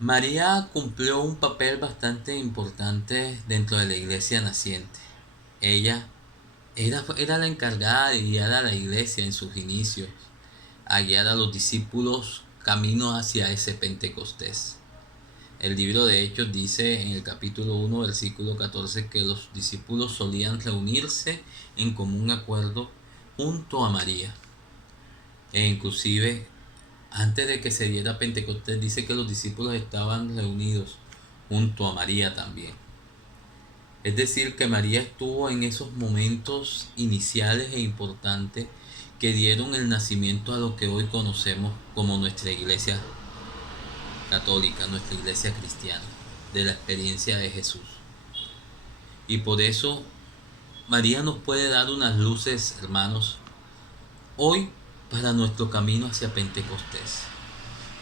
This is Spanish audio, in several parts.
María cumplió un papel bastante importante dentro de la iglesia naciente. Ella era la encargada de guiar a la iglesia en sus inicios, a guiar a los discípulos camino hacia ese Pentecostés. El libro de Hechos dice en el capítulo 1, versículo 14, que los discípulos solían reunirse en común acuerdo junto a María. E inclusive, antes de que se diera Pentecostés, dice que los discípulos estaban reunidos junto a María también. Es decir, que María estuvo en esos momentos iniciales e importantes que dieron el nacimiento a lo que hoy conocemos como nuestra iglesia católica, nuestra iglesia cristiana, de la experiencia de Jesús. Y por eso María nos puede dar unas luces, hermanos, hoy para nuestro camino hacia Pentecostés.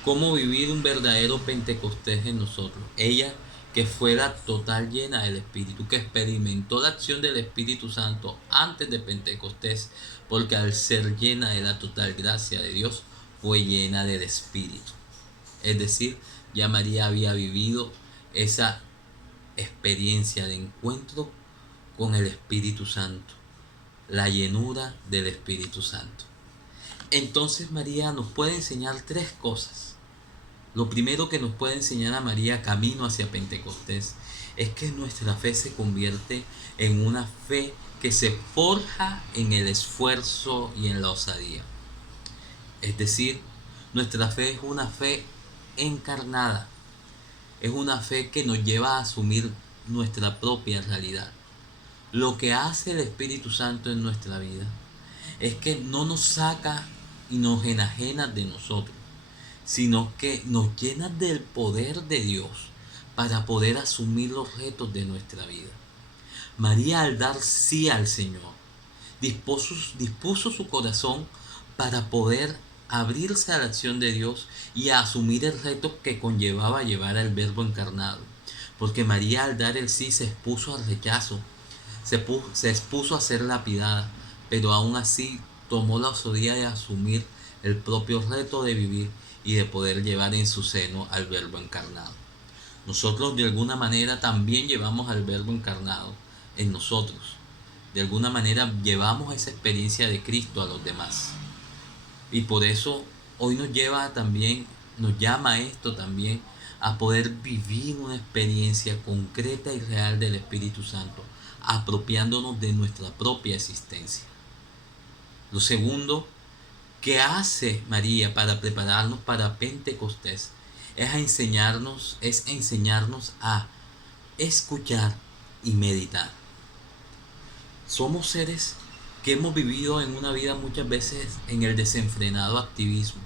Cómo vivir un verdadero Pentecostés en nosotros. Ella, que fue la total llena del Espíritu, que experimentó la acción del Espíritu Santo antes de Pentecostés, porque al ser llena de la total gracia de Dios, fue llena del Espíritu. Es decir, ya María había vivido esa experiencia de encuentro con el Espíritu Santo, la llenura del Espíritu Santo. Entonces María nos puede enseñar tres cosas. Lo primero que nos puede enseñar a María camino hacia Pentecostés es que nuestra fe se convierte en una fe que se forja en el esfuerzo y en la osadía. Es decir, nuestra fe es una fe encarnada, es una fe que nos lleva a asumir nuestra propia realidad. Lo que hace el Espíritu Santo en nuestra vida es que no nos saca y nos enajena de nosotros, sino que nos llena del poder de Dios para poder asumir los retos de nuestra vida. María, al dar sí al Señor, dispuso su corazón para poder abrirse a la acción de Dios y a asumir el reto que conllevaba llevar al Verbo encarnado. Porque María, al dar el sí, se expuso al rechazo, se expuso a ser lapidada, pero aún así tomó la osadía de asumir el propio reto de vivir y de poder llevar en su seno al Verbo encarnado. Nosotros de alguna manera también llevamos al Verbo encarnado en nosotros. De alguna manera llevamos esa experiencia de Cristo a los demás. Y por eso hoy nos llama esto también a poder vivir una experiencia concreta y real del Espíritu Santo, apropiándonos de nuestra propia existencia. Lo segundo que hace María para prepararnos para Pentecostés es enseñarnos a escuchar y meditar. Somos seres que hemos vivido en una vida muchas veces en el desenfrenado activismo.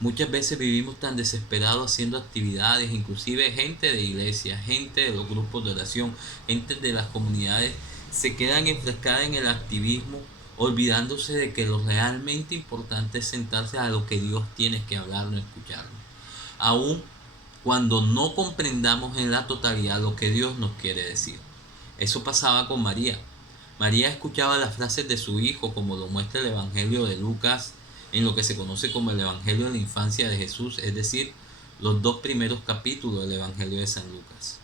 Muchas veces vivimos tan desesperados haciendo actividades, inclusive gente de iglesia, gente de los grupos de oración, gente de las comunidades, se quedan enfrascadas en el activismo, olvidándose de que lo realmente importante es sentarse a lo que Dios tiene que hablarnos, escucharnos. Aún cuando no comprendamos en la totalidad lo que Dios nos quiere decir. Eso pasaba con María. María escuchaba las frases de su hijo, como lo muestra el Evangelio de Lucas, en lo que se conoce como el Evangelio de la infancia de Jesús, es decir, los dos primeros capítulos del Evangelio de San Lucas,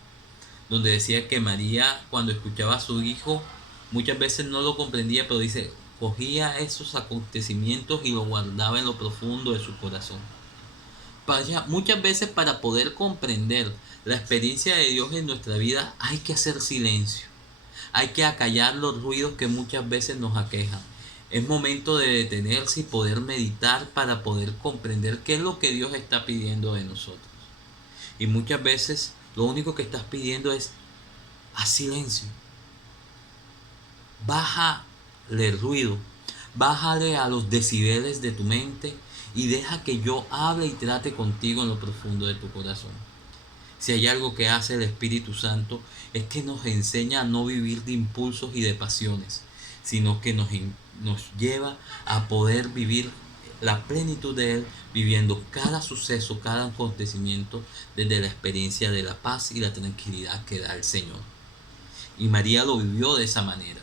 donde decía que María, cuando escuchaba a su hijo, muchas veces no lo comprendía, pero dice, cogía esos acontecimientos y lo guardaba en lo profundo de su corazón. Muchas veces para poder comprender la experiencia de Dios en nuestra vida hay que hacer silencio, hay que acallar los ruidos que muchas veces nos aquejan. Es momento de detenerse y poder meditar para poder comprender qué es lo que Dios está pidiendo de nosotros. Y muchas veces lo único que estás pidiendo es haz silencio. Bájale el ruido, bájale a los decibeles de tu mente y deja que yo hable y trate contigo en lo profundo de tu corazón. Si hay algo que hace el Espíritu Santo es que nos enseña a no vivir de impulsos y de pasiones, sino que nos lleva a poder vivir la plenitud de Él, viviendo cada suceso, cada acontecimiento desde la experiencia de la paz y la tranquilidad que da el Señor. Y María lo vivió de esa manera.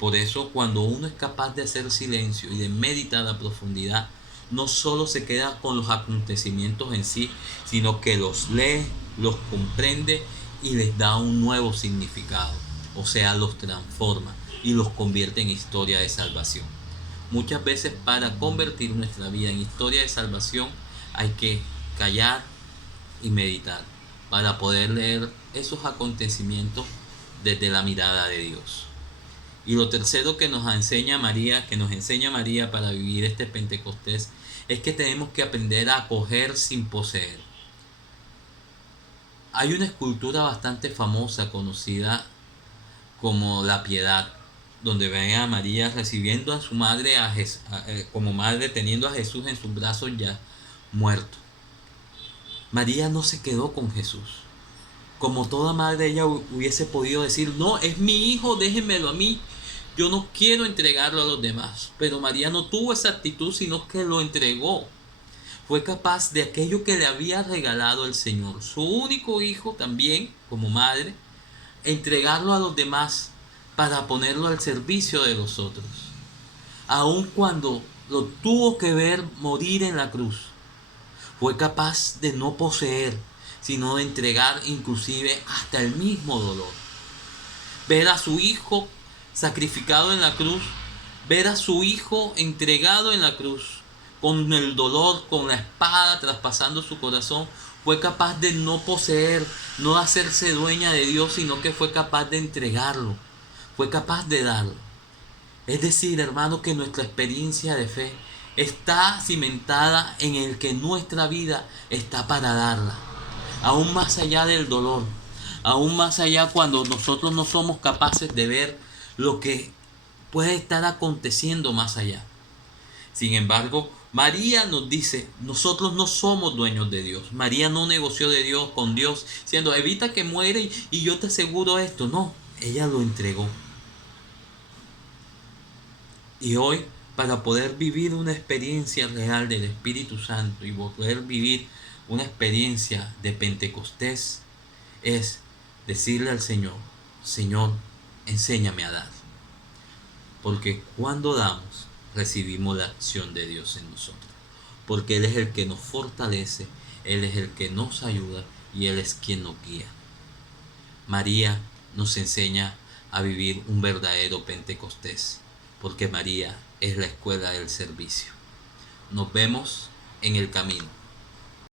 Por eso cuando uno es capaz de hacer silencio y de meditar a profundidad, no solo se queda con los acontecimientos en sí, sino que los lee, los comprende y les da un nuevo significado. O sea, los transforma y los convierte en historia de salvación. Muchas veces para convertir nuestra vida en historia de salvación hay que callar y meditar para poder leer esos acontecimientos desde la mirada de Dios. Y lo tercero que nos enseña María para vivir este Pentecostés, es que tenemos que aprender a acoger sin poseer. Hay una escultura bastante famosa, conocida como La Piedad, donde ven a María recibiendo a su madre, como madre, teniendo a Jesús en sus brazos ya muerto. María no se quedó con Jesús. Como toda madre, ella hubiese podido decir, no, es mi hijo, déjenmelo a mí. Yo no quiero entregarlo a los demás. Pero María no tuvo esa actitud, sino que lo entregó. Fue capaz de aquello que le había regalado el Señor, su único hijo también, como madre, entregarlo a los demás para ponerlo al servicio de los otros. Aun cuando lo tuvo que ver morir en la cruz, fue capaz de no poseer, sino de entregar inclusive hasta el mismo dolor. Ver a su hijo sacrificado en la cruz, ver a su hijo entregado en la cruz, con el dolor, con la espada traspasando su corazón, fue capaz de no poseer, no hacerse dueña de Dios, sino que fue capaz de entregarlo, fue capaz de darlo. Es decir, hermano, que nuestra experiencia de fe está cimentada en el que nuestra vida está para darla, aún más allá del dolor, aún más allá cuando nosotros no somos capaces de ver lo que puede estar aconteciendo más allá. Sin embargo, María nos dice, nosotros no somos dueños de Dios. María no negoció de Dios con Dios, diciendo, evita que muere y yo te aseguro esto. No, ella lo entregó. Y hoy, para poder vivir una experiencia real del Espíritu Santo y poder vivir una experiencia de Pentecostés, es decirle al Señor, Señor, enséñame a dar. Porque cuando damos, recibimos la acción de Dios en nosotros. Porque Él es el que nos fortalece, Él es el que nos ayuda y Él es quien nos guía. María nos enseña a vivir un verdadero Pentecostés, porque María es la escuela del servicio. Nos vemos en el camino.